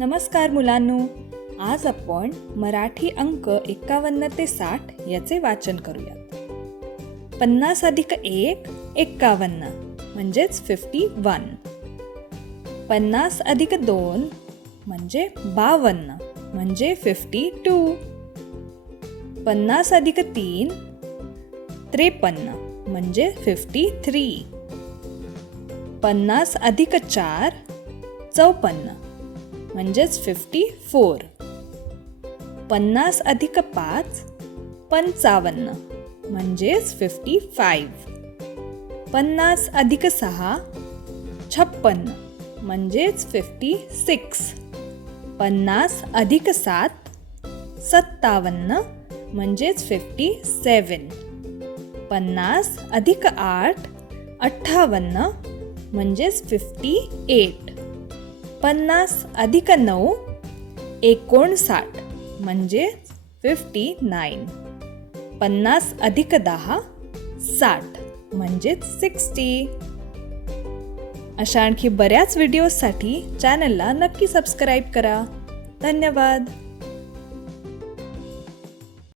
नमस्कार मुलांनो. आज आपण मराठी अंक एकावन्न ते साठ याचे वाचन करूयात. पन्नास अधिक एक एक्कावन्न म्हणजेच फिफ्टी वन पन्नास अधिक दोन म्हणजे बावन्न म्हणजे फिफ्टी टू पन्नास अधिक तीन त्रेपन्न म्हणजे फिफ्टी थ्री पन्नास अधिक चार चौपन्न म्हणजेच फिफ्टी फोर पन्नास अधिक पाच पंचावन्न. म्हणजेच फिफ्टी फाईव्ह पन्नास अधिक सहा छप्पन्न म्हणजेच फिफ्टी सिक्स पन्नास अधिक सात सत्तावन्न. म्हणजेच फिफ्टी सेवन पन्नास अधिक आठ अठ्ठावन्न. म्हणजेच फिफ्टी एट पन्नास अधिक नऊ एकोणसाठ म्हणजे फिफ्टी नाईन पन्नास अधिक दहा साठ म्हणजेच सिक्स्टी अशा आणखी बऱ्याच व्हिडिओजसाठी चॅनलला नक्की सबस्क्राईब करा. धन्यवाद.